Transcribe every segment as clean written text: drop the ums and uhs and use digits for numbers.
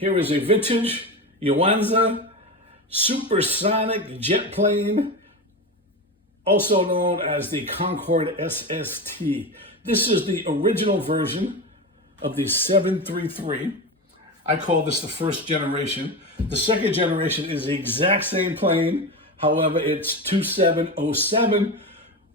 Here is a vintage Yonezawa Supersonic jet plane, also known as the CONCORDE SST. This is the original version of the 733. I call this the first generation. The second generation is the exact same plane. However, it's 2707,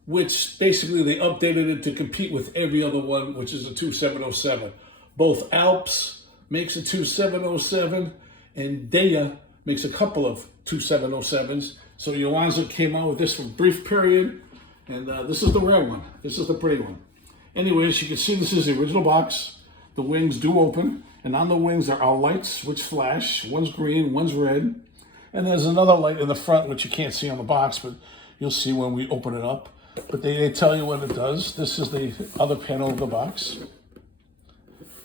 which basically they updated it to compete with every other one, which is a 2707. Both Alps makes a 2707, and Daya makes a couple of 2707s. So Yonezawa came out with this for a brief period, and this is the rare one. This is the pretty one. Anyways, you can see this is the original box. The wings do open, and on the wings there are lights which flash. One's green, one's red, and there's another light in the front which you can't see on the box, but you'll see when we open it up. But they tell you what it does. This is the other panel of the box,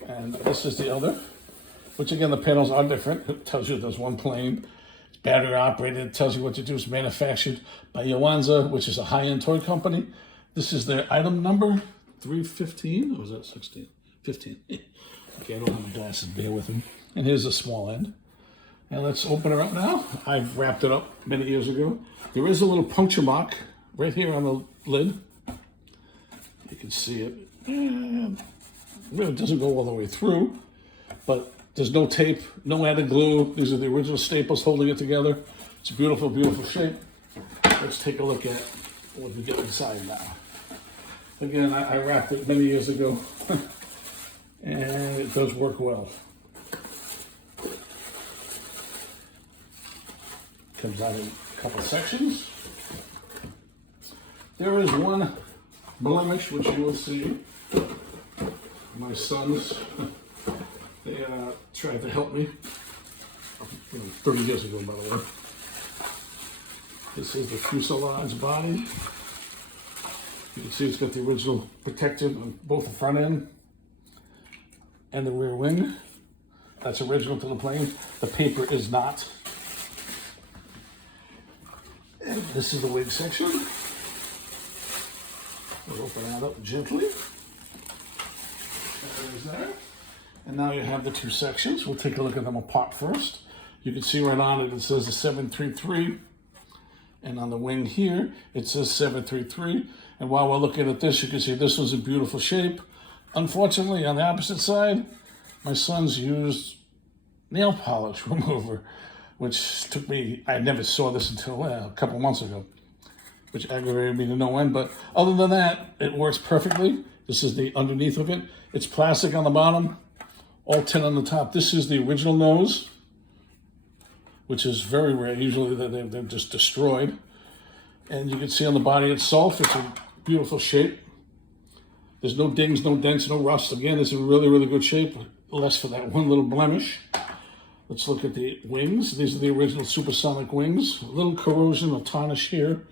and this is the other, which again, the panels are different. It tells you there's one plane. It's battery operated. It tells you what to do. It's manufactured by Yonezawa, which is a high-end toy company. This is their item number 315, or was that 16? 15. Okay, I don't have my glasses, bear with me. And here's the small end. And let's open her up now. I've wrapped it up many years ago. There is a little puncture mark right here on the lid. You can see it. And it really doesn't go all the way through, but there's no tape, no added glue. These are the original staples holding it together. It's a beautiful, beautiful shape. Let's take a look at what we get inside now. Again, I wrapped it many years ago, and it does work well. Comes out in a couple sections. There is one blemish, which you will see. My sons, they tried to help me 30 years ago, by the way. This is the fuselage body. You can see it's got the original protective on both the front end and the rear wing. That's original to the plane. The paper is not. And this is the wing section. We'll open that up gently. There's that. And now you have the two sections. We'll take a look at them apart first. You can see right on it, it says the 733. And on the wing here, it says 733. And while we're looking at this, you can see this was in beautiful shape. Unfortunately, on the opposite side, my sons used nail polish remover, which took me, I never saw this until a couple months ago, which aggravated me to no end. But other than that, it works perfectly. This is the underneath of it. It's plastic on the bottom, all tin on the top. This is the original nose, which is very rare. Usually they're just destroyed. And you can see on the body itself, it's a beautiful shape. There's no dings, no dents, no rust. Again, it's in really, really good shape, less for that one little blemish. Let's look at the wings. These are the original Supersonic wings. A little corrosion or tarnish here.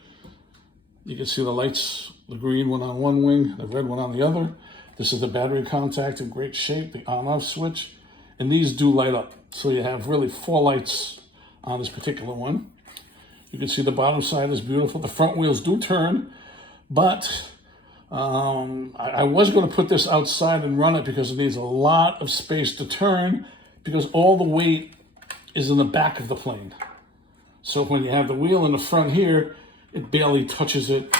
You can see the lights, the green one on one wing, the red one on the other. This is the battery contact in great shape, the on-off switch. And these do light up. So you have really 4 lights on this particular one. You can see the bottom side is beautiful. The front wheels do turn, but I was going to put this outside and run it because it needs a lot of space to turn, because all the weight is in the back of the plane. So when you have the wheel in the front here, it barely touches it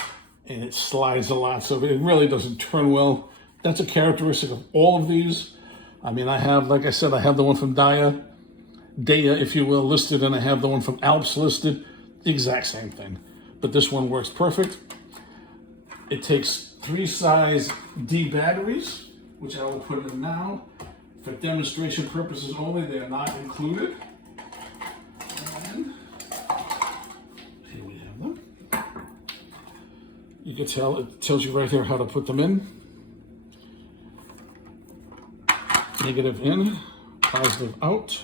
and it slides a lot. So it really doesn't turn well. That's a characteristic of all of these. I mean, I have, like I said, I have the one from Daya, if you will, listed, and I have the one from Alps listed. The exact same thing. But this one works perfect. It takes 3 size D batteries, which I will put in now. For demonstration purposes only, they are not included. And here we have them. You can tell, it tells you right here how to put them in. Negative in, positive out.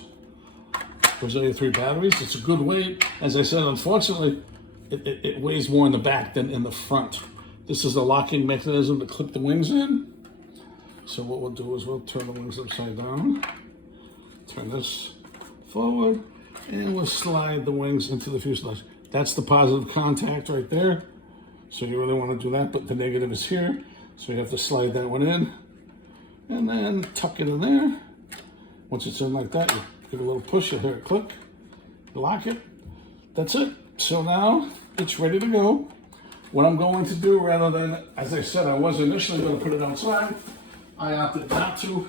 Those are your 3 batteries. It's a good weight. As I said, unfortunately, it weighs more in the back than in the front. This is the locking mechanism to clip the wings in. So what we'll do is we'll turn the wings upside down, turn this forward, and we'll slide the wings into the fuselage. That's the positive contact right there. So you really want to do that, but the negative is here. So you have to slide that one in and then tuck it in there. Once it's in like that, you Give it a little push, you'll hear it click. Lock it. That's it. So now it's ready to go. What I'm going to do, rather than, as I said, I was initially going to put it outside, I opted not to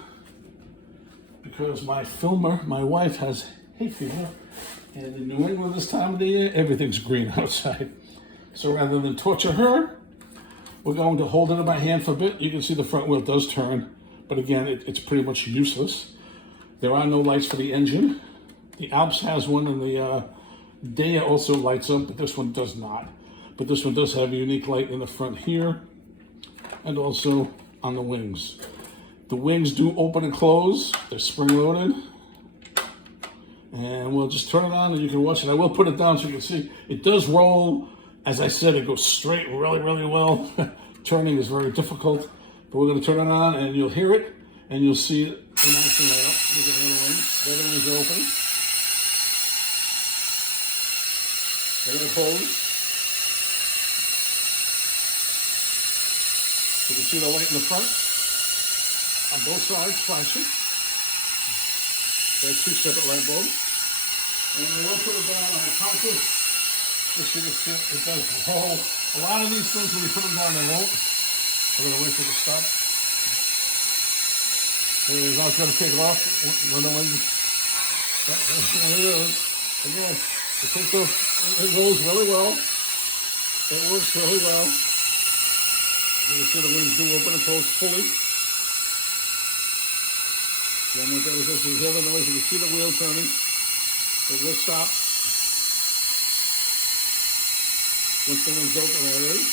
because my filmer, my wife, has hay fever, and in New England this time of the year, everything's green outside. So rather than torture her, we're going to hold it in my hand for a bit. You can see the front wheel does turn, but again, it's pretty much useless. There are no lights for the engine. The Alps has one, and the Dea also lights up, but this one does not. But this one does have a unique light in the front here, and also on the wings. The wings do open and close. They're spring-loaded. And we'll just turn it on and you can watch it. I will put it down so you can see. It does roll. As I said, it goes straight really, really well. Turning is very difficult. But we're going to turn it on and you'll hear it. And you'll see it. Nice and light up. You can hear the wings. The other wings are open. They're going to close. You can see the light in the front. On both sides, flashing. There are two separate light bulbs. And I will put it down on a counter. Just so you can see it does roll. A lot of these things, when you put them down, they won't. We're going to wait for it to stop. There it is. Now it's going to take it off. When the wind. There it is. Again, it goes really well. It works really well. You can see the wings do open and close fully. Then what that is, you hear the noise, you can see the wheel turning. It will stop. Once the wings open, there it is.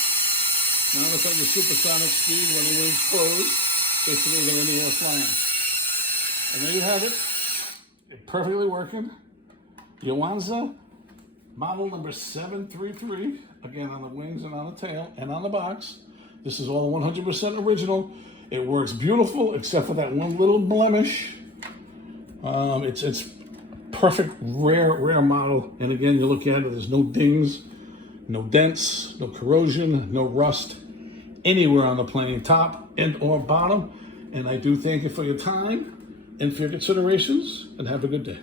Now it's at your supersonic speed when the wings close. Basically, they're going to be flying. And there you have it. It's perfectly working. Yonezawa, model number 733. Again, on the wings and on the tail and on the box. This is all 100% original. It works beautiful, except for that one little blemish. It's perfect, rare model. And again, you look at it, there's no dings, no dents, no corrosion, no rust anywhere on the plane, top and or bottom. And I do thank you for your time and for your considerations, and have a good day.